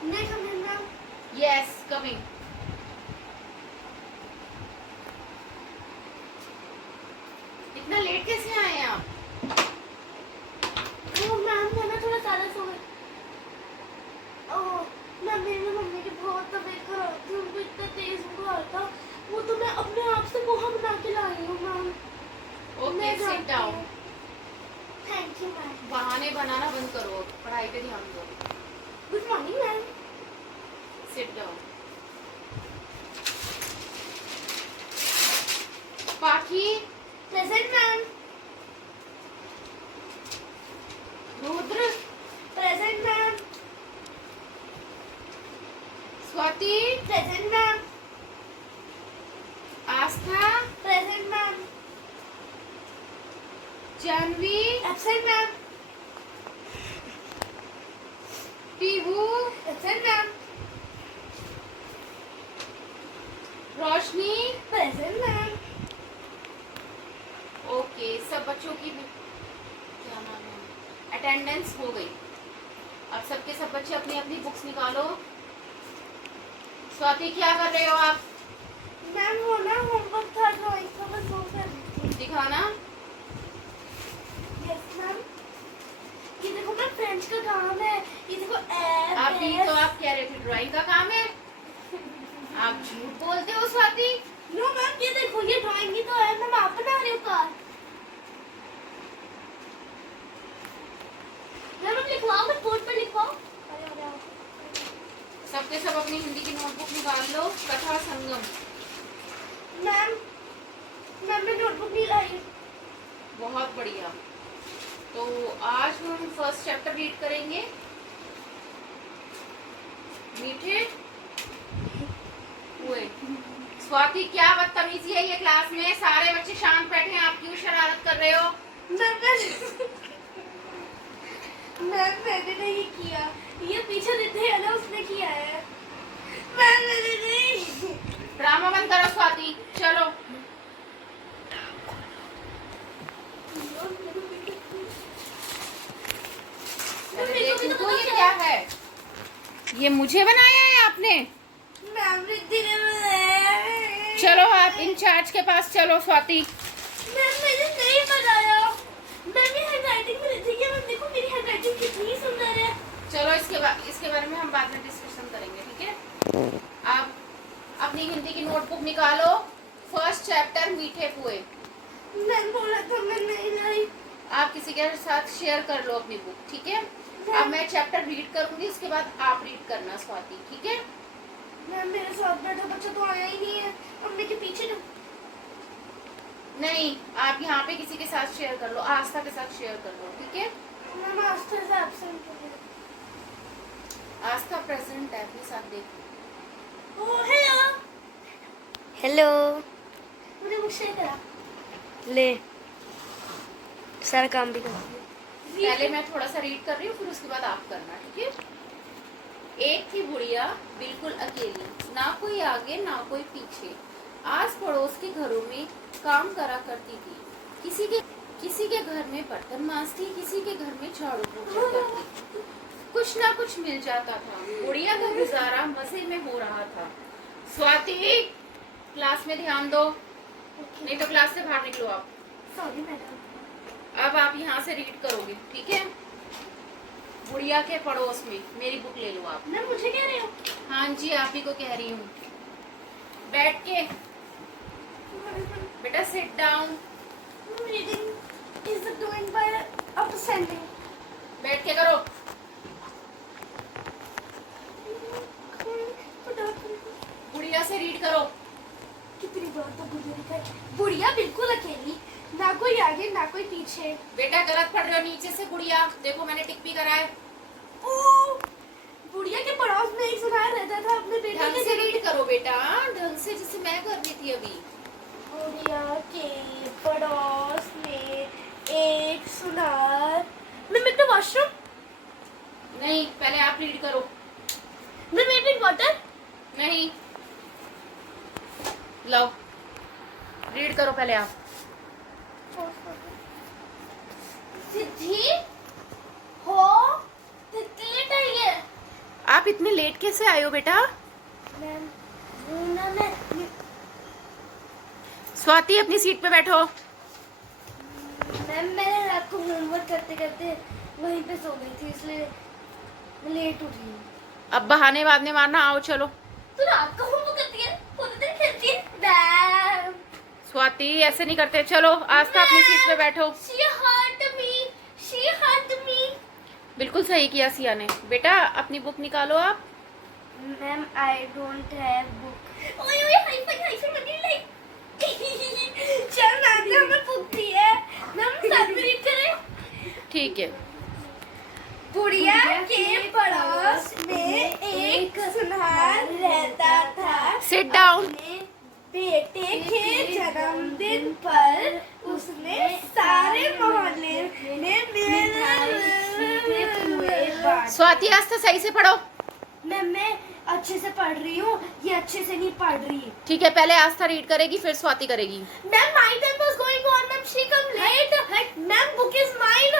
May I come in now? Yes, coming. इतना late कैसे आए हैं आप? Oh, मैम मैं ना थोड़ा ज़्यादा सो गई। ओह, मैम मेरी मम्मी की बहुत तबीयत खराब थी, उनको इतना तेज बुखार था, वो तो मैं अपने आप से पोहा बना के लाई हूँ ma'am. Okay, sit down. Thank you ma'am. बहाने बनाना बंद करो, पढ़ाई पे ध्यान दो। Good morning ma'am. Sit down. Pakhi, present ma'am. Rudra, present ma'am. Swati, present ma'am. Aastha, present ma'am. Janvi, absent ma'am. Pihu, absent ma'am. Roshni. Present ma'am. Okay, सब बच्चों की क्या नाम है, अटेंडेंस हो गई। अब सबके सब बच्चे अपनी अपनी बुक्स निकालो। स्वाति क्या कर रहे हो आप? मैम वो ना होमवर्क था ड्राइंग का, बस वो कर रही थी। दिखाना। Yes ma'am. ये देखो मैम फ्रेंच का काम है, ये देखो एफ अभी तो आप कह रहे थे ड्राइंग का काम है, आप झूठ बोलते हो स्वाति। नो मैम ये देखो ये ड्राइंग ही तो है, मैम आप बना रही हो कार। मैम लिखवाओ, मैं बोर्ड पे लिखवाओ। सबके सब अपनी हिंदी की नोटबुक निकाल लो। कथा संगम। मैम मैम मैं नोटबुक नहीं लाई। बहुत बढ़िया। तो आज हम फर्स्ट चैप्टर रीड करेंगे, मीठे हुए। स्वाति क्या बदतमीजी है ये क्लास में, सारे बच्चे शांत बैठे हैं, आप क्यों शरारत कर रहे हो? मैम मैंने नहीं किया, ये पीछे देते हैं ना उसने किया है। मैम मैंने नहीं। ड्रामा बंद करो स्वाति, चलो। देखो ये क्या है, ये मुझे बनाया है आपने? मैम रिद्धि ने बनाया है। चलो आप इंचार्ज के पास चलो स्वाति। मैम मैंने नहीं बनाया, मैम ये हैंडराइटिंग में रिद्धि की, मैम देखो मेरी हैंडराइटिंग कितनी सुंदर है। चलो इसके बारे में हम बाद में डिस्कशन करेंगे, ठीक है? आप अपनी हिंदी की नोटबुक निकालो, फर्स्ट चैप्टर मीठे पुए। मैम बोला था मैं नहीं लाई। आप किसी के साथ शेयर कर लो अपनी बुक, ठीक है? अब मैं चैप्टर रीड करूंगी, उसके बाद आप रीड करना स्वाति, ठीक है? मैम मेरे साथ बैठा बच्चा तो आया ही नहीं है, अम्मी के पीछे ना। नहीं, आप यहाँ पे किसी के साथ शेयर कर लो, आस्था के साथ शेयर कर लो, ठीक है? मैम आस्था से एब्सेंट हो गया। आस्था प्रेजेंट है, अपने साथ देखो। Oh hello. हेलो। मुझे बुक शेयर करा। ले सारा काम भी कर। पहले मैं थोड़ा सा रीड कर रही हूँ, फिर उसके बाद आप करना, ठीक है? एक थी बुढ़िया बिल्कुल अकेली, ना कोई आगे ना कोई पीछे, आस पड़ोस के घरों में काम करा करती थी। किसी के घर में बर्तन मांजती, किसी के घर में झाड़ू पोछा करती। कुछ ना कुछ मिल जाता था, बुढ़िया का गुजारा मजे में हो रहा था। स्वाति क्लास में ध्यान दो, नहीं तो क्लास से बाहर निकलो आप। Sorry madam. अब आप यहाँ से रीड करोगे, ठीक है? बुढ़िया के पड़ोस में, मेरी बुक ले लो आप। मैम मुझे कह रहे हो? हाँ जी, आप ही को कह रही हूँ। बैठ के बेटा, sit down. Reading is doing by ascending. बैठ के करो। बुढ़िया से रीड करो। कितनी बार तो बुजुर्ग है, बुढ़िया बिल्कुल अकेली, ना कोई आगे ना कोई पीछे। बेटा गलत पढ़ रहे हो, नीचे से बुढ़िया देखो, मैंने टिक भी करा है। ओ, बुढ़िया के पड़ोस में एक सुनाया रहता था अपने बेटे ढंग के से रीड करो बेटा, ढंग से, जैसे मैं कर रही थी अभी। बुढ़िया के पड़ोस में एक सुनार। मैं मेरे वॉशरूम। नहीं, पहले आप रीड करो। मैं ड्रिंक वाटर। नहीं, लो रीड करो पहले आप। सिद्धि हो तितली चाहिए। आप इतने लेट कैसे आए हो बेटा? मैम वो ना मैं स्वाति अपनी सीट पे बैठो। मैम मैंने रात को होमवर्क करते करते वहीं पे सो गई थी, इसलिए मैं लेट उठी हूँ। अब बहाने बाद में मारना, आओ चलो। तो रात को होमवर्क करती है, पूरे दिन खेलती है। मैम स्वाति ऐसे नहीं करते, चलो आस्था अपनी सीट पे बैठो। She hurt me. She hurt me. बिल्कुल सही किया सिया ने। बेटा अपनी बुक निकालो आप। Ma'am I don't have book. ओए ओए हाई फाई मनी लाइक। चल मैम ने हमें बुक दी है, मैम साथ में रीड करें। ठीक है। बुढ़िया के पड़ोस में एक सुनहर रहता था। Sit down. अपने बेटे के जन्मदिन पर उसने सारे मोहल्ले में स्वाति आस्था सही से पढ़ो। मैम मैं अच्छे से पढ़ रही हूँ, ये अच्छे से नहीं पढ़ रही। ठीक है, पहले आस्था रीड करेगी फिर स्वाति करेगी। Ma'am my time was going on, ma'am she come late. Ma'am book is mine.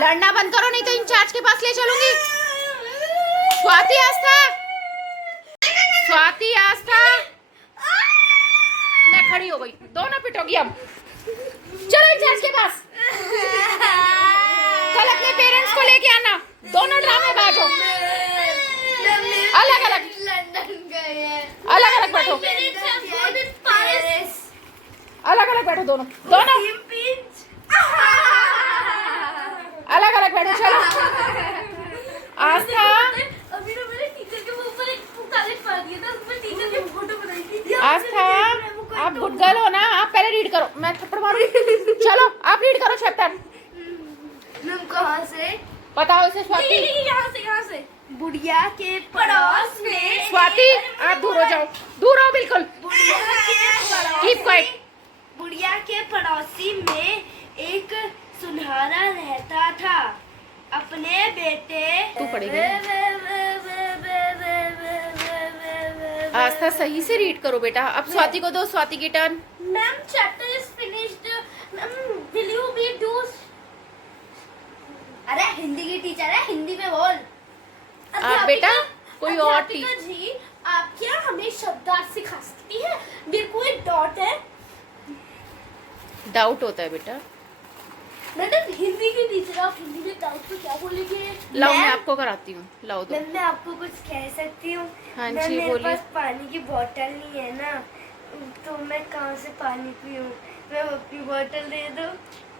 लड़ना बंद करो नहीं तो इंचार्ज के पास ले चलूंगी। स्वाति आस्था, स्वाति आस्था। मैं खड़ी हो गई, दोनों पिटोगी अब। चलो इंचार्ज के पास। कल अपने पेरेंट्स को लेके आना, दोनों ड्रामेबाज हो। अलग अलग लंदन गए। अलग अलग बैठो, अलग अलग बैठो, दोनों दोनों अलग अलग बैठो। चलो आस्था, अभी ना मेरे टीचर के मुंह पर एक कागज पा दिया था, उसमें टीचर की फोटो बनाई थी। आस्था आप गुड गर्ल हो ना, आप पहले रीड करो, मैं थप्पड़ मारूंगी। चलो आप रीड करो चैप्टर। मैम कहाँ से? बताओ इसे स्वाति। यहाँ से। बुढ़िया के पड़ोस में स्वाति आप दूर हो जाओ, दूर हो बिल्कुल। Keep quiet. बुढ़िया के पड़ोसी में एक सुनहरा रहता था। अपने बेटे तू पढ़ेगी। आस्था सही से रीड करो बेटा। अब स्वाति को दो, स्वाति की turn. Ma'am chapter is finished. Ma'am will you be do. अरे हिंदी की टीचर है, हिंदी में बोल। आप बेटा कोई और अध्यापिका जी, आप क्या हमें शब्दार्थ सिखा सकती हैं? मेरे को एक डॉट है। डाउट होता है बेटा। मैडम हिंदी की टीचर, आप हिंदी में डाउट तो क्या बोलेंगे? लाओ मैं आपको कराती हूँ, लाओ दो। मैं आपको कुछ कह सकती हूँ? हाँ मैम, जी, मेरे बोलिए। पास पानी की बोतल नहीं है ना, तो मैं कहाँ से पानी पीऊँ? मैं अपनी बोतल दे दो।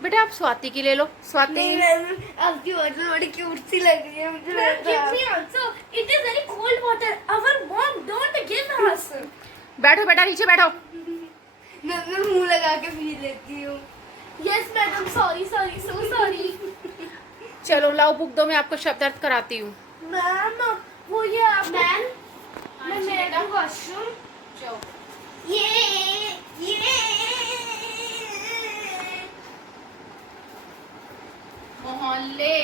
बेटा आप स्वाति की ले लो। स्वाति नहीं मैम, आपकी बोतल बड़ी क्यूट सी लग रही है मुझे। Give me also. It is very cold water. Our mom don't give us. बैठो बेटा, नीचे बैठो। मैं मुंह लगा के पी लेती हूँ। Yes madam, sorry, so sorry. चलो लाओ बुक दो, मैं आपको शब्दार्थ कराती हूँ। मैम वो ये मैम मैं जी, मेरा बेटा। वॉशरूम जाओ। ये मोहल्ले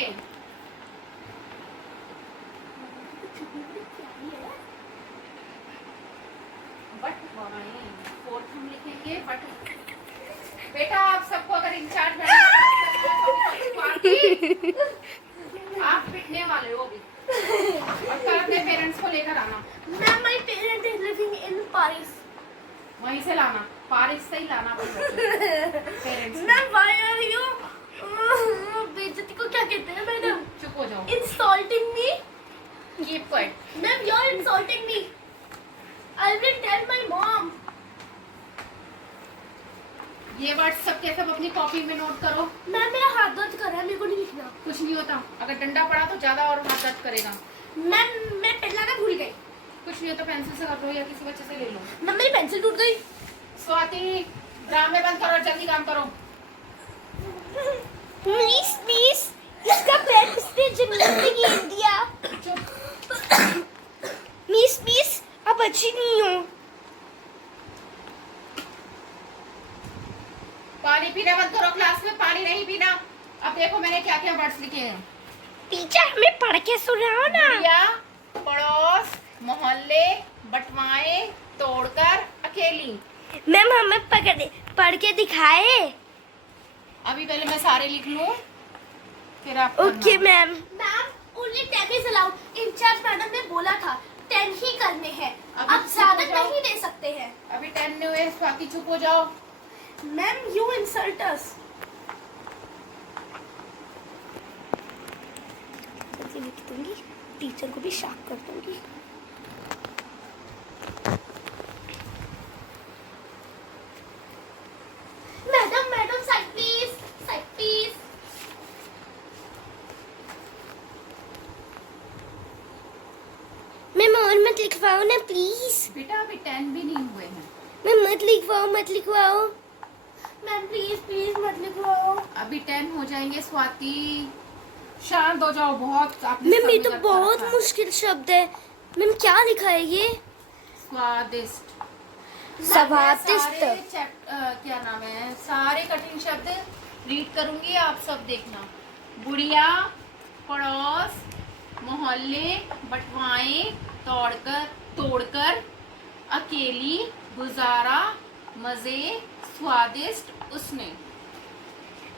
बटवाएं, फोर्थ हम लिखेंगे बट। बेटा आप सबको अगर इंचार्ज आप पिटने वाले हो अभी। और कल अपने पेरेंट्स को लेकर आना, ma'am my parents is living in Paris. वहीं से लाना, पारिस से ही लाना parents. Ma'am why are you बेइज्जती को क्या कहते हैं मैडम? चुप हो जाओ। Insulting me. Keep quiet. Ma'am you are insulting me. I will tell my mom. ये वर्ड सब के सब अपनी कॉपी में नोट करो। मैम मेरा हाथ दर्द कर रहा है, मेरे को नहीं लिखना। कुछ नहीं होता, अगर डंडा पड़ा तो ज्यादा और हाथ दर्द करेगा। मैम मैं पहला ना भूल गई। कुछ नहीं होता, पेंसिल से कर लो या किसी बच्चे से ले लो। मैम मेरी पेंसिल टूट गई। स्वाति ड्रामे बंद करो, जल्दी काम करो। मिस इसका पैर उसने जमीन पे गिर दिया। मिस अब अच्छी नहीं हो। पानी पीना बंद करो, क्लास में पानी नहीं पीना। अब देखो मैंने क्या क्या वर्ड्स लिखे हैं। टीचर हमें पढ़ के सुनाओ ना। बुढ़िया, पड़ोस, मोहल्ले, बटवाएं, तोड़कर, अकेली। मैम हमें पढ़ के दिखाए। अभी पहले मैं सारे लिख लूं, फिर आप okay ma'am. Ma'am only 10 is allowed. Incharge madam ने बोला स्वाति चुप हो जाओ। Ma'am you insult us. लिख दूंगी, टीचर को भी शाक कर दूंगी। Madam madam side please, side please. Ma'am और मत लिखवाओ ना प्लीज। बेटा अभी 10 भी नहीं हुए हैं। मैम मत लिखवाओ, मत लिखवाओ। मैम प्लीज प्लीज मत लिखवाओ। अभी 10 हो जाएंगे स्वाति। शांत हो जाओ। बहुत आपने मैम ये सर तो में दर्द बहुत कर रखा है। मुश्किल शब्द है। मैम क्या लिखा है ये? स्वादिष्ट। स्वादिष्ट। क्या नाम है, सारे कठिन शब्द रीड करूंगी, आप सब देखना। बुढ़िया, पड़ोस, मोहल्ले, बंटवाए, तोड़कर, अकेली, गुजारा, मजे, स्वादिष्ट, उसने।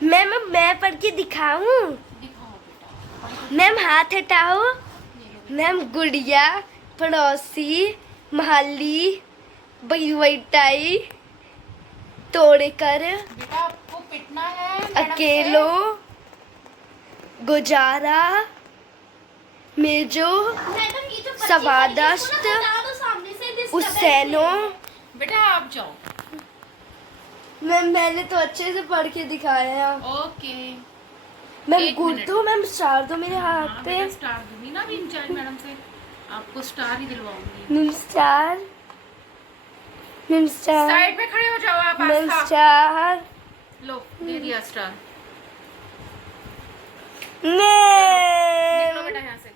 मैम अब मैं पढ़ के दिखाऊं? दिखाओ बेटा। मैम हाथ हटाओ। ये लो। मैम गुड़िया, पड़ोसी, महली, बैठाई, तोड़कर, बेटा आपको पिटना है मैडम से। अकेलो, गुजारा, मेजो, मैडम ये जो स्वादिष्ट, सामने से disturbance उसेनो। बेटा आप जाओ। मैम मैंने तो अच्छे से पढ़ के दिखाया। ओके। मैम एक गुड मिनट। दो, मैम स्टार दो मेरे हाँ हाथ पे। बेटा स्टार दूंगी ना अभी इंचार्ज मैडम से, आपको स्टार ही दिलवाऊंगी। Ma'am star, ma'am star, side पे खड़े हो जाओ आप। मैम आस्था। स्टार। लो दे दिया स्टार। निकलो मैम बेटा यहाँ से।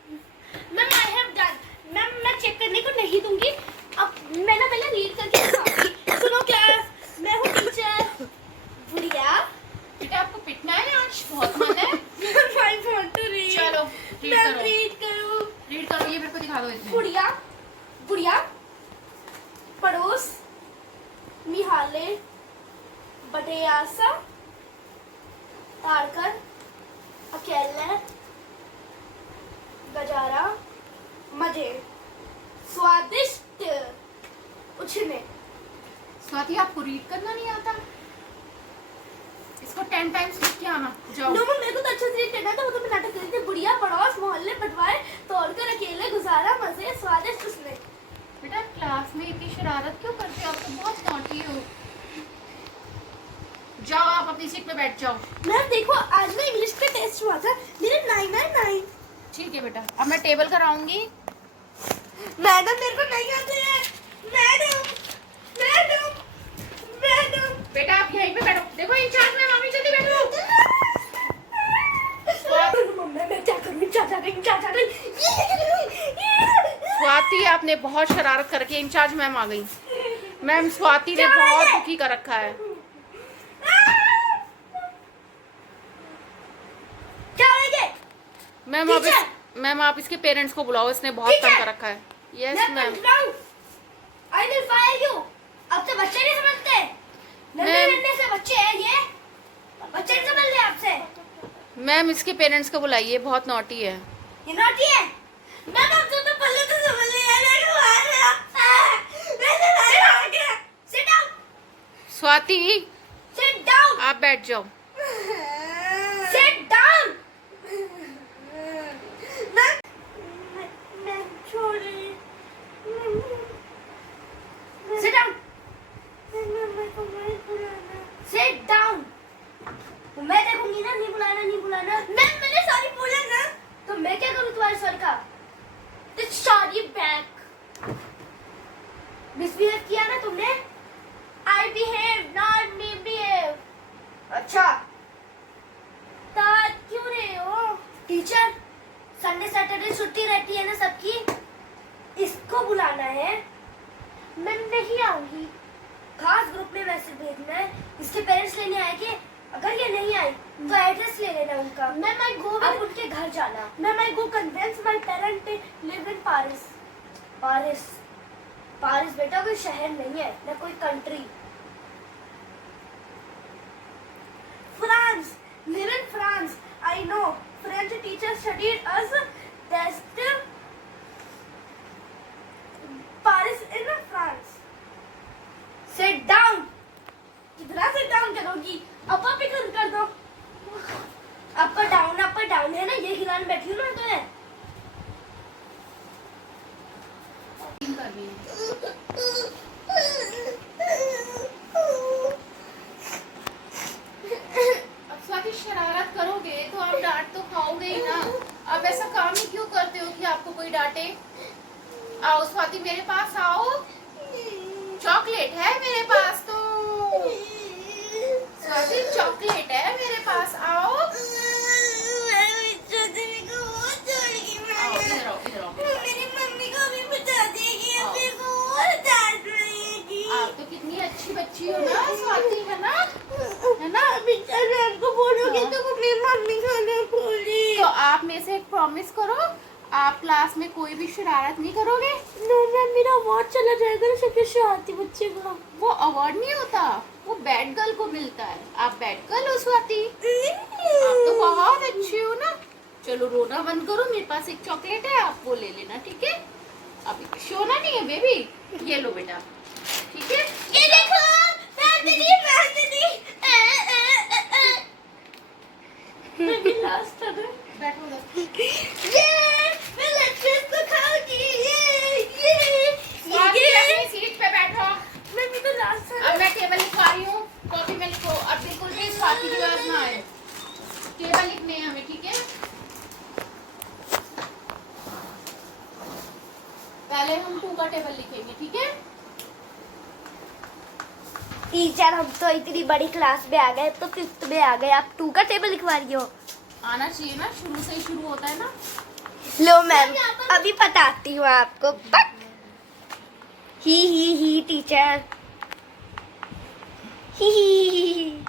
Ma'am I have done. Ma'am मैं चेक करने को नहीं दूंगी। अब मैं ना पहले रीड करके दिखाऊंगी। सुनो क्लास, मैं हूँ टीचर बुढ़िया। बेटा आपको पिटना है आज, बहुत मन है। I want to read. चलो रीड मैम करो। रीड करो। रीड करो, ये मेरे को दिखा दो इसमें। बुढ़िया, बुढ़िया, पड़ोस, मिहाले, बटेयासा, ताड़कर, अकेले, गजारा, मजे, स्वादिष्ट, उछने। स्वाति आपको रीड करना नहीं आता? इसको 10 टाइम्स लिख के आना। जाओ। नो मैम, मेरे को तो अच्छे से रीड करना था। वो तो मैं नाटक कर रही थी। बुढ़िया, पड़ोस, मोहल्ले, बंटवारे, तोड़कर, अकेले, गुजारा, मजे, स्वादिष्ट, उसने। बेटा क्लास में इतनी शरारत क्यों करते हो? आप तो बहुत नॉटी हो। जाओ आप अपनी सीट पे बैठ जाओ। मैम देखो, आज मैं इंग्लिश का टेस्ट हुआ था, मेरे 999। ठीक है बेटा, अब मैं टेबल कराऊंगी। मैडम मेरे को नहीं आते हैं। Madam, madam, madam. बेटा आप यहीं पे बैठो। देखो इंचार्ज में मम्मी जल्दी बैठो। मैं क्या करूँ? चाचा नहीं। स्वाति आपने बहुत शरारत करके इंचार्ज मैम आ गई। मैम स्वाति ने बहुत दुखी कर रखा है। क्या हो गया? मैम मैम आप इसके पेरेंट्स को बुलाओ, इसने बहुत तंग कर रखा है। Yes ma'am. I will fire you। अब तो बच्चे नहीं समझते। नन्हे से बच्चे हैं ये। बच्चे नहीं समझ रहे आपसे। मैम इसके पेरेंट्स को बुलाइए, बहुत नॉटी है। ये नॉटी है। मैम आप तो पहले तो समझ लिया। Sit down। Swati Sit down। आप बैठ जाओ। Sit down। मैम छोड़िए। Sit down। Sit down। मैं देखूंगी ना, नहीं बुलाना। मैंने सॉरी बोला ना, तो मैं क्या करूँ तुम्हारे सर का? Sorry back. मिसबिहेव किया ना तुमने? I behave, not misbehave। अच्छा, तार क्यों रहे हो? टीचर, संडे सैटरडे छुट्टी रहती है ना सबकी, इसको बुलाना है। मैं नहीं आऊंगी। खास ग्रुप में मैसेज भेजना है। इसके पेरेंट्स लेने आएंगे। अगर ये नहीं आई तो एड्रेस ले लेना उनका। मैम आई गो, अब उनके घर जाना। Ma'am I go convince my parent live in Paris. Paris बेटा कोई शहर नहीं है, ना कोई country. France, live in France। I know French teacher studied us test Paris in France। Sit down। अभी। अब स्वाति शरारत करोगे तो आप डांट तो खाओगे ही ना। आप ऐसा काम ही क्यों करते हो कि आपको कोई डांटे। आओ स्वाति मेरे पास आओ, चॉकलेट है मेरे पास तो। स्वाति चॉकलेट है मेरे पास, आओ। आओ, इधर आओ, इधर आओ। मेरी मम्मी को भी बता देगी, आओ। मेरे को और डांट पड़ेगी। आप तो कितनी अच्छी बच्ची हो ना स्वाति, है ना, है ना। बेटा मैम को बोलोगे हाँ। तो वो मेरी मम्मी को ना बोली। तो आप में से एक प्रॉमिस करो, आप क्लास में कोई भी शरारत नहीं करोगे। नो मैम, मेरा अवार्ड चला जाएगा ना सबके शरारती बच्चे का। वो अवार्ड नहीं होता, वो बैड गर्ल को मिलता है। आप बैड गर्ल हो स्वाति, आप तो बहुत अच्छी हो ना। चलो रोना बंद करो, मेरे पास एक चॉकलेट है, आप वो ले लेना, ठीक है। अभी सोना नहीं है बेबी, ये लो बेटा, ठीक है। ये देखो मैम दीदी, मैम दीदी। लास्ट था ना। बैठो उधर। ये मैं लच्छस को खाऊंगी। ये स्वाति अपनी सीट पे बैठो। मैं भी तो लास्ट था। अब मैं टेबल लिखवा रही हूँ, कॉपी में लिखो। अब बिल्कुल भी स्वाति की आवाज ना आए। टेबल लिखने हैं हमें, ठीक है। पहले हम 2 का टेबल लिखेंगे, ठीक है। टीचर हम तो इतनी बड़ी क्लास में आ गए, तो 5th में आ गए, आप 2 का टेबल लिखवा रही हो। आना चाहिए ना, शुरू से ही शुरू होता है ना। लो मैम, अभी बताती हूँ आपको। पक ही टीचर। ही।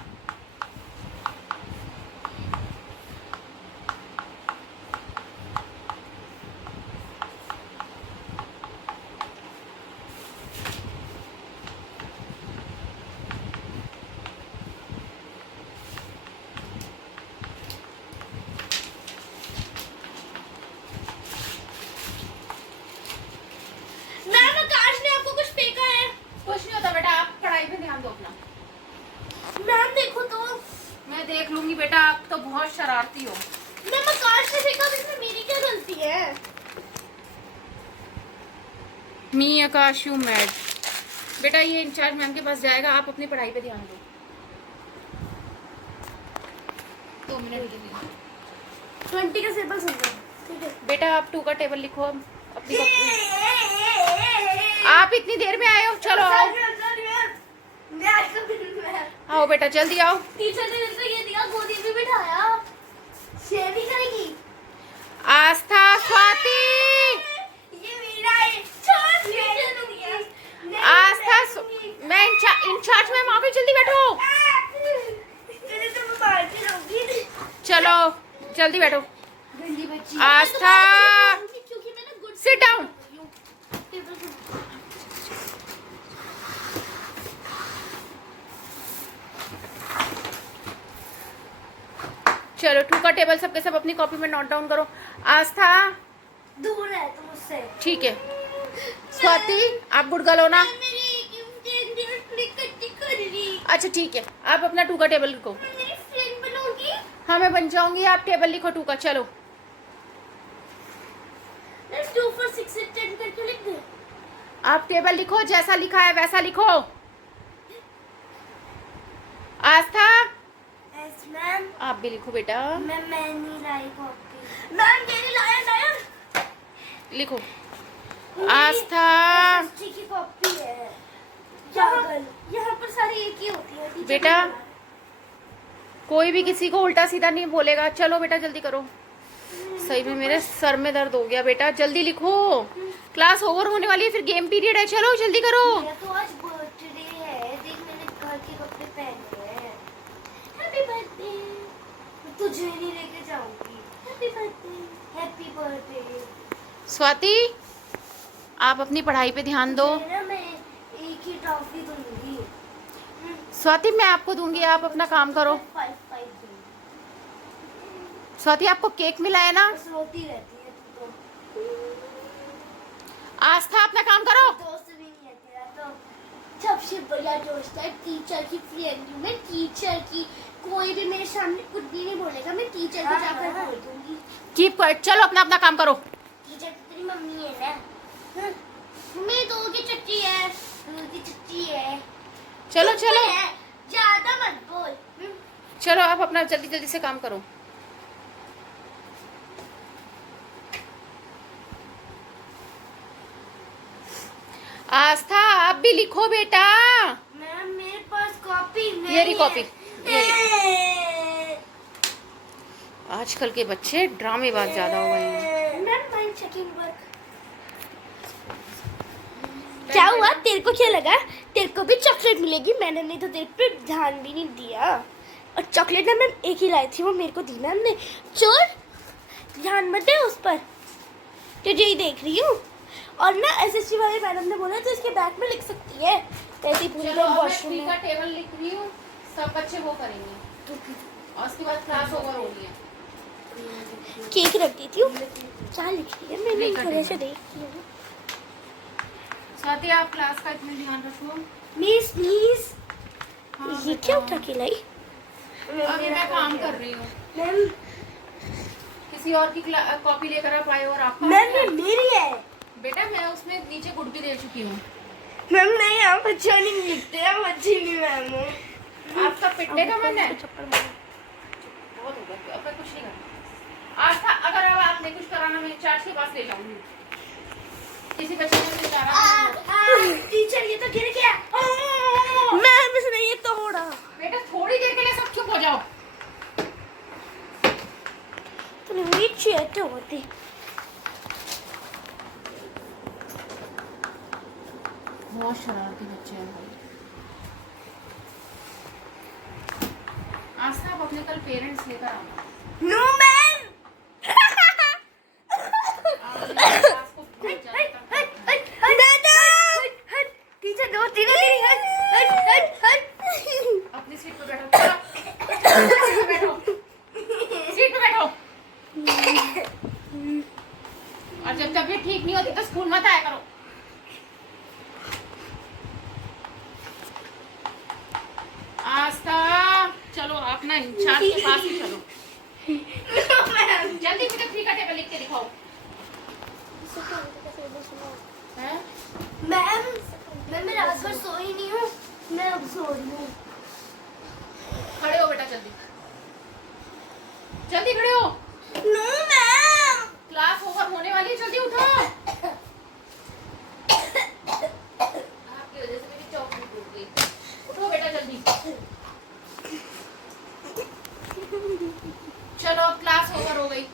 मैम आकाश ने आपको कुछ फेंका है। कुछ नहीं होता बेटा, आप पढ़ाई पे ध्यान दो अपना। मैम देखो तो। मैं देख लूंगी बेटा, आप तो बहुत शरारती हो। मैम आकाश ने फेंका, इसमें मेरी क्या गलती है। मी आकाश यू मैड। बेटा ये इंचार्ज मैम के पास जाएगा, आप अपनी पढ़ाई पे ध्यान दो। 2 मिनट के लिए 20 का सिंबल समझो, ठीक है। बेटा आप 2 का टेबल लिखो अपनी कॉपी। आप इतनी देर में आए हो, चलो आओ। आओ बेटा जल्दी आओ। टीचर ने तो ये दिया, गोदी में बिठाया। शेयर भी करेगी। आस्था, स्वाति, ये मेरा है। छोड़ दे। आस्था, मैं इंचार्ज मैम आ गई, जल्दी बैठो। तेरे तो मैं मार के रहूंगी। चलो जल्दी बैठो। गंदी बच्ची। आस्था, क्योंकि मैंने गुड सिट डाउन। चलो 2 का टेबल सबके सब अपनी कॉपी में नोट डाउन करो। आस्था दूर है तुम मुझसे। ठीक है। स्वाति आप गुड गर्ल हो ना। अच्छा ठीक है, आप अपना 2 का टेबल लिखो। मेरी फ्रेंड बनोगी। हाँ मैं बन जाऊंगी, आप टेबल लिखो 2 का। चलो 2 4 6 8 10 करके लिख दे। आप टेबल लिखो, जैसा लिखा है वैसा लिखो। आस्था यस मैम। आप भी लिखो बेटा, मैं नहीं लाई कॉपी। मैम ये नहीं लाया। लिखो। आस्था एसएसटी की कॉपी है। यहाँ पर सारी एक ही होती है। टीचर बेटा ने बोला। कोई भी किसी को उल्टा सीधा नहीं बोलेगा। चलो बेटा जल्दी करो। सही में मेरे सर में दर्द हो गया। बेटा जल्दी लिखो, क्लास ओवर होने वाली है, फिर गेम पीरियड है। चलो जल्दी करो। मेरा तो आज बर्थडे है। देख मैंने घर के कपड़े पहने हैं। Happy birthday. तुझे नहीं लेके जाऊंगी। Happy birthday. Happy birthday. Swati आप अपनी पढ़ाई पे ध्यान दो। ना मैं एक ही टॉफी दूंगी। स्वाति मैं आपको दूंगी, आप अपना काम करो। 5 5 दूंगी। स्वाति आपको केक मिला है ना। बस रोती रहती है तू तो। आस्था अपना काम करो। दोस्त भी नहीं है तेरा तो। सबसे बड़ा दोस्त है टीचर की फ्रेंड हूँ मैं। टीचर की कोई भी मेरे सामने कुछ भी नहीं बोलेगा, मैं टीचर को जाकर बोल दूंगी। कीप क्वाइट, चलो अपना अपना काम करो। टीचर तो तेरी मम्मी है ना। हाँ। मैं दोस्त स्कूल की छुट्टी है। चलो चलो ज्यादा मत बोल। चलो, आप अपना जल्दी जल्दी से काम करो। आस्था, आप भी लिखो बेटा। मैम मेरे पास कॉपी नहीं ये रही है। कॉपी, ये रही। आजकल के बच्चे ड्रामेबाज ज्यादा हो गए हैं। Ma'am mind checking work. क्या हुआ? तेरे को क्या लगा तेरे को भी चॉकलेट मिलेगी? मैंने नहीं तो तेरे पे ध्यान भी नहीं दिया। और चॉकलेट ना मैम एक ही लाई थी, वो मेरे को दी मैम ने। चोर, ध्यान मत दे उस पर, तुझे ही देख रही हूँ। और ना एसएसटी वाले मैडम ने बोला तो इसके बैग में लिख सकती है। ऐसे ही पूरी चलो, अब मैं वॉशरूम फ्री का में टेबल लिख रही हूँ, सब बच्चे वो करेंगे और उसके बाद क्लास ओवर हो गई है। केक रख दी थी। क्या लिख रही है? मैंने फ्री का थोड़े से टेबल। देख लिया। स्वाति, आप क्लास का इतना ध्यान रखो। Miss please. हाँ, ये क्या उठा के लाई? अभी मैं काम कर रही हूँ। मैम किसी और की कॉपी लेकर आप आए और आपका मैम ये मेरी है। बेटा, मैं उसमें नीचे गुड भी दे चुकी हूँ। मैम नहीं, आप अच्छा नहीं लिखते, आप अच्छी नहीं मैम। आपका पिटने का मन है? बहुत हो गया, अब मैं कुछ नहीं करना। आस्था, अगर अब आपने कुछ कराना, मैं इंचार्ज के पास ले जाऊंगी। किसी बच्चे ने मुझे इशारा टीचर ये तो गिर गया। मैम इसने ये तोड़ा। बेटा, थोड़ी देर के लिए सब चुप हो जाओ। तूने मेरी चेयर तो होती। बहुत शरारती बच्चे हैं भाई। आस्था, आप अपने कल पेरेंट्स लेकर आना। No ma'am. आपने क्लास को बहुत ज्यादा टीचर दो तीन अपनी सीट पे बैठो। सीट पे बैठो, सीट पे बैठो। और जब तबीयत ठीक नहीं होती तो स्कूल मत आया करो। आस्था, चलो आप ना इंचार्ज के पास ही चलो। जल्दी मुझे फ्री का टेबल लिख के दिखाओ। हैं? मैं रात भर सोई नहीं हूँ, मैं अब सो रही हूँ। खड़े हो बेटा, जल्दी जल्दी खड़े हो। No ma'am. क्लास ओवर होने वाली है, जल्दी उठो। आपकी वजह से मेरी चौकड़ी टूट गई। उठो बेटा जल्दी। चलो, अब क्लास ओवर हो गई।